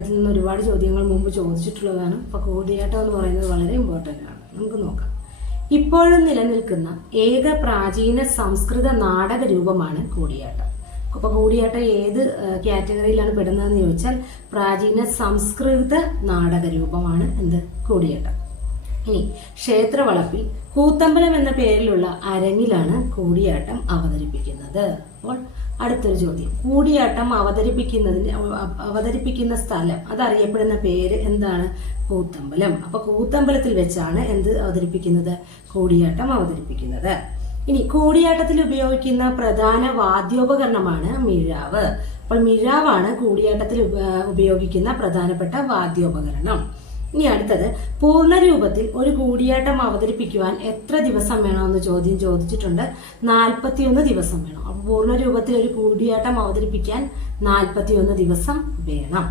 ഇതിൽ നിന്ന് ഒരുപാട് ചോദ്യങ്ങൾ മുമ്പ് ചോദിച്ചിട്ടുള്ളതാണ്. അപ്പോൾ കൂടിയാട്ടം എന്ന് പറയുന്നത് വളരെ ഇമ്പോർട്ടൻ്റ് ആണ്. നമുക്ക് നോക്കാം. ഇപ്പോഴും നിലനിൽക്കുന്ന ഏക പ്രാചീന സംസ്കൃത നാടക രൂപമാണ് കൂടിയാട്ടം. അപ്പോൾ കൂടിയാട്ടം ഏത് കാറ്റഗറിയിലാണ് പെടുന്നതെന്ന് ചോദിച്ചാൽ പ്രാചീന സംസ്കൃത നാടക രൂപമാണ് എന്ത് കൂടിയാട്ടം. ഇനി ക്ഷേത്രവളപ്പിൽ കൂത്തമ്പലം എന്ന പേരിലുള്ള അരങ്ങിലാണ് കൂടിയാട്ടം അവതരിപ്പിക്കുന്നത്. അപ്പോൾ അടുത്തൊരു ചോദ്യം, കൂടിയാട്ടം അവതരിപ്പിക്കുന്ന സ്ഥലം അതറിയപ്പെടുന്ന പേര് എന്താണ്? കൂത്തമ്പലം. അപ്പൊ കൂത്തമ്പലത്തിൽ വെച്ചാണ് എന്ത് അവതരിപ്പിക്കുന്നത്? കൂടിയാട്ടം അവതരിപ്പിക്കുന്നത്. ഇനി കൂടിയാട്ടത്തിൽ ഉപയോഗിക്കുന്ന പ്രധാന വാദ്യോപകരണമാണ് മിഴാവ്. അപ്പോൾ മിഴാവാണ് കൂടിയാട്ടത്തിൽ ഉപയോഗിക്കുന്ന പ്രധാനപ്പെട്ട വാദ്യോപകരണം. ഇനി അടുത്തത്, പൂർണ്ണരൂപത്തിൽ ഒരു കൂടിയാട്ടം അവതരിപ്പിക്കുവാൻ എത്ര ദിവസം വേണമെന്ന് ചോദ്യം ചോദിച്ചിട്ടുണ്ട്. 41 ദിവസം വേണം. അപ്പോൾ പൂർണ്ണരൂപത്തിൽ ഒരു കൂടിയാട്ടം അവതരിപ്പിക്കാൻ 41 ദിവസം വേണം.